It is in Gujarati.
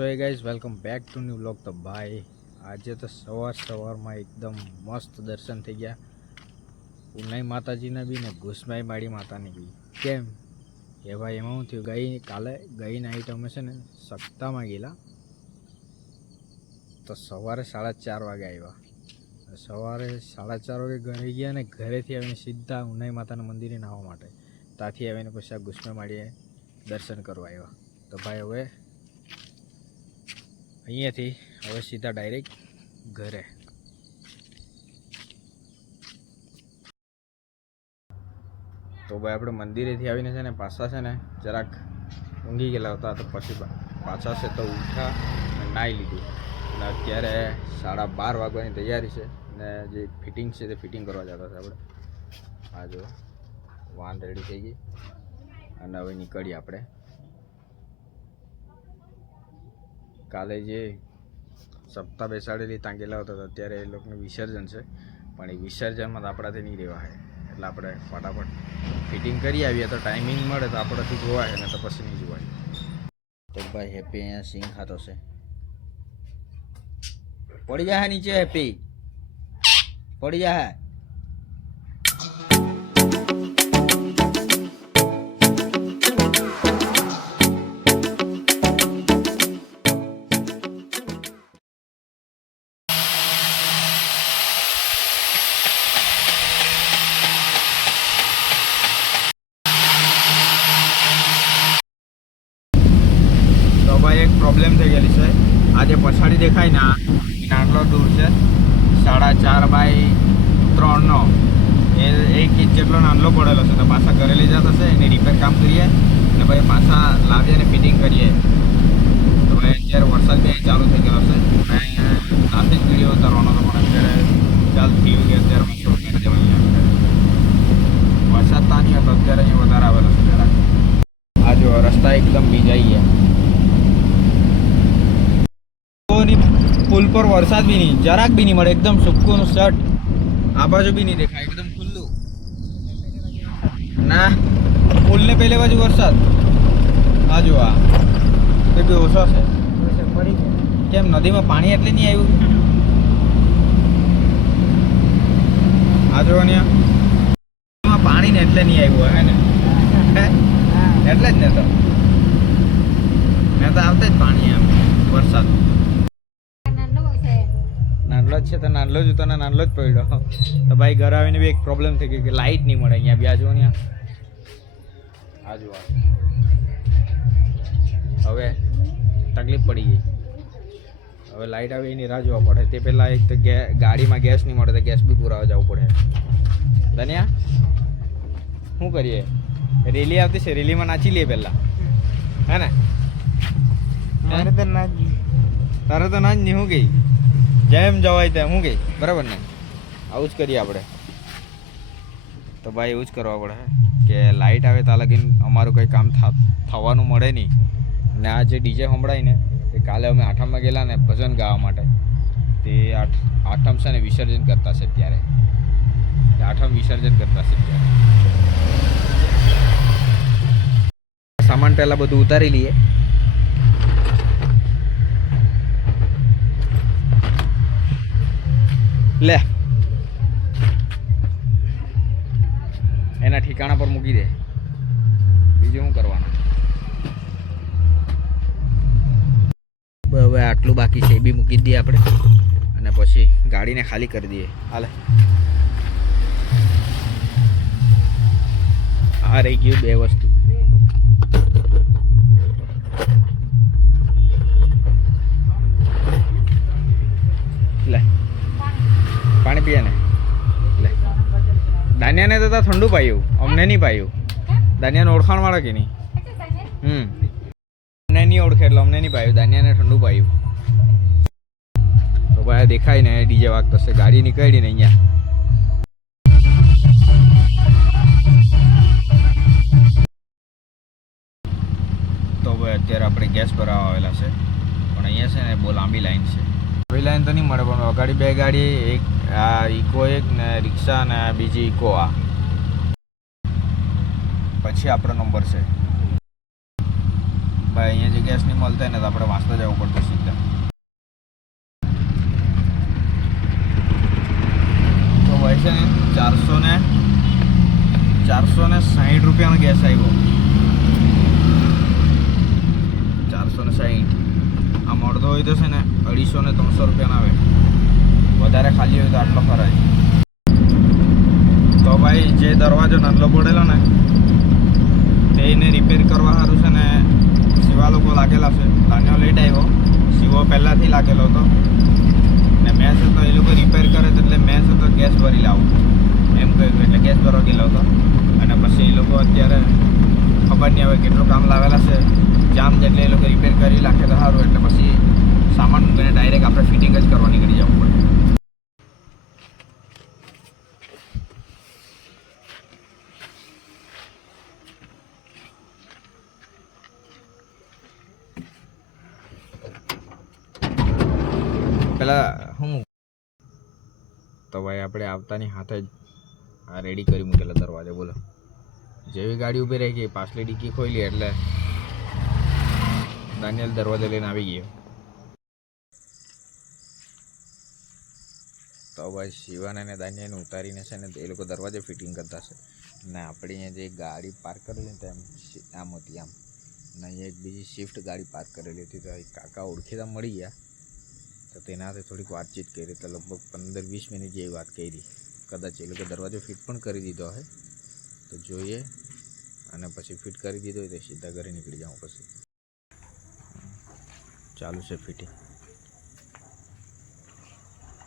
So A guys welcome back to new vlog. તો ભાઈ આજે તો સવારમાં એકદમ મસ્ત દર્શન થઈ ગયા ઉનાઈ માતાજીના બી ને ઘુસમાઈ માળી માતાની બી. કેમ એ ભાઈ એમાં શું થયું, ગઈ નાઈટ અમે છે ને સપ્તાહમાં ગયેલા તો સવારે 4:30 વાગે આવ્યા. સવારે 4:30 વાગે ઘરે ગયા ને ઘરેથી આવીને સીધા ઉનાઈ માતાના મંદિરે નાહવા માટે, ત્યાંથી આવીને પછી આ ઘુસમાઈ માળીએ દર્શન કરવા આવ્યા. તો ભાઈ હવે અહીંયાથી હવે સીધા ડાયરેક્ટ ઘરે. તો ભાઈ આપણે મંદિરેથી આવીને છે ને પાછા છે ને જરાક ઊંઘી ગયેલા હતા, તો પછી પાછા છે તો ઉઠા નાહી લીધું અને અત્યારે 12:30 વાગવાની તૈયારી છે ને જે ફિટિંગ છે તે ફિટિંગ કરવા જતા હતા આપણે. આ જો વાન રેડી થઈ ગઈ અને હવે નીકળીએ આપણે. કાલે જે સપ્તાહ બેસાડેલી ત્યાં ગયેલા હતા, અત્યારે એ લોકોનું વિસર્જન છે, પણ એ વિસર્જનમાં તો આપણાથી નહીં રહેવાય, એટલે આપણે ફટાફટ ફિટિંગ કરી આવીએ તો ટાઈમિંગ મળે તો આપણાથી જોવાય ને તો પછી નહીં જોવાય. તો ભાઈ હેપી અહીંયા સિંગ ખાતો છે, પડી જાય નીચે, હેપી પડી જાય. એક પ્રોબ્લેમ થઈ ગયેલી છે, આજે પછાડી દેખાય ને આટલો દૂર છે 4.5x3 નો, એ 1 ઇંચ જેટલો નાનલો પડેલો છે. તો પાછા ઘરે લઈ જતા હશે, એને રિપેર કામ કરીએ અને ભાઈ પાછા લાવીએ અને ફિટિંગ કરીએ. તો ભાઈ અત્યારે વરસાદ બી ચાલુ થઈ ગયો છે, રાતે જ વિડીયો ઉતારવાનો હતો પણ અત્યારે ચાલુ થયું કે અત્યારે અહીંયા વરસાદ ત્યાં નહીં હતો, અત્યારે અહીંયા વધારે આવેલો છે જરાક. આ જો રસ્તા એકદમ ભીજાઈ ગયા, પુલ પર વરસાદ બી નહીં, જરાક બી નહીં મળે, એકદમ સૂકું શર્ટ. આ બાજુ બી નહીં દેખાય, એકદમ ખુલ્લું ના. પુલ ને પહેલે બાજુ વરસાદ, આ જો આ તે બી ઓછો છે. કેમ નદીમાં પાણી એટલે નહીં આવ્યું? આ જો ને પાણી ને એટલે નહીં આવ્યું હે ને, એટલે જ ને તો આવતે જ પાણી એમ વરસાદ. નાનલો જ છે તો નાનલો જ ઉતરનો નાનલો જ પડ્યો. તો ભાઈ ઘરે આવીને બી એક પ્રોબ્લેમ થઈ ગઈ કે લાઇટ નહીં મળે અહીંયા બી. આ જુઓ ને આ જુઓ, હવે તકલીફ પડી ગઈ. હવે લાઇટ આવે એની રાહ જોવા પડે. તે પહેલાં એક તો ગાડીમાં ગેસ નહીં મળે તો ગેસ બી પુરાવા જવું પડે. ધન્યા શું કરીએ? રેલી આવતી છે, રેલીમાં નાચી લઈએ પહેલાં, હે ને? તારે તો ના જ નહીં, હું ગઈ જેમ જવાય તેમ, હું ગઈ બરાબર ને? આવું જ કરીએ આપણે. તો ભાઈ એવું જ કરવા પડે કે લાઇટ આવે ત્યાં લગીને અમારું કંઈ કામ થવાનું મળે નહીં. અને આ જે ડીજે સંભળાય ને એ કાલે અમે આઠમમાં ગયેલા ને ભજન ગાવા માટે, તે આઠમ છે ને વિસર્જન કરતા છે ત્યારે, આઠમ વિસર્જન કરતા છે ત્યારે. સામાન પહેલાં બધું ઉતારી લઈએ. લે એના ઠેકાણા પર મૂકી દે, બીજું શું કરવાનું. હવે આટલું બાકી છે એ બી મૂકી દઈએ આપણે, અને પછી ગાડીને ખાલી કરી દઈએ. હાલે આ રહી ગયું 2 વસ્તુ. લે પાણી પીએ ને. લે દાનિયાને તો ઠંડુ પાયું, અમને નહીં પાયું. દાનિયાને ઓળખાણ વાળા કે નહીં? અમને નહીં ઓળખે એટલે અમને નહીં પાયું, દાનિયાને ઠંડુ પાયું. તો ભાઈ દેખાય ને ડીજે વાગતો છે, ગાડી નીકળી ને અહીંયા. તો ભાઈ અત્યારે આપણે ગેસ ભરાવા આવેલા છે, પણ અહીંયા છે ને બહુ લાંબી લાઈન છે. લાંબી લાઈન તો નહીં મળે, પણ અગાડી 2 ગાડી, એક આ ઇકો એક ને રિક્ષા ને બીજી ઇકો. આ પછી આપણો નંબર છે. ભાઈ અહીંયા જે ગેસ નહીં મળતા ને તો આપણે વાંચતા જવું પડતું સીધા. તો ભાઈ છે ને 460 રૂપિયાનો ગેસ આવ્યો. 460. આમ અડધો હોય તો છે ને 250 ને 300 રૂપિયાનો આવે. વધારે ખાલી હોય તો આટલો ખરાય. તો ભાઈ જે દરવાજો નલ્લો પડેલો ને તેને રિપેર કરવા સારું છે ને શિવા લોકો લાગેલા છે. તાન્યો લેટ આવ્યો, શિવો પહેલાંથી લાગેલો હતો ને મેં છે તો એ લોકો રિપેર કરે તો એટલે મેં છે તો ગેસ ભરી લાવું એમ કહ્યું. એટલે ગેસ ભરવા ગયેલો હતો અને પછી એ લોકો અત્યારે ખબર નહીં આવે કેટલું કામ લાવેલા છે. જામ જેટલે એ લોકો રિપેર કરી નાખે તો સારું. એટલે પછી સામાન મૂકીને ડાયરેક્ટ આપણે ફિટિંગ જ કરવા નીકળી જવું પડે. પેલા હું તો ભાઈ આપણે આવતાની હાથે જ આ રેડી કરી મૂકેલા દરવાજા. બોલો, જેવી ગાડી ઊભી રહી ગઈ પાછલી ડીકી ખોલી એટલે દાનિયેલ દરવાજો લઈને આવી ગયો. તો ભાઈ શિવાને અને દાનિયેલને ઉતારીને છે ને એ લોકો દરવાજો ફિટિંગ કરતા છે ને આપણે અહીંયા જે ગાડી પાર્ક કરેલી ને આમ હતી આમ ને અહીંયા એક બીજી શિફ્ટ ગાડી પાર્ક કરેલી હતી. તો કાકા ઓળખીતા મળી ગયા તો તેનાથી થોડીક વાતચીત કરી. તો લગભગ 15-20 મિનિટ જેવી વાત કરી. કદાચ એ લોકો દરવાજો ફિટ પણ કરી દીધો હશે તો જોઈએ, અને પછી ફિટ કરી દીધો હોય તો સીધા ઘરે નીકળી જાઉં. પછી ચાલુ છે ફિટિંગ.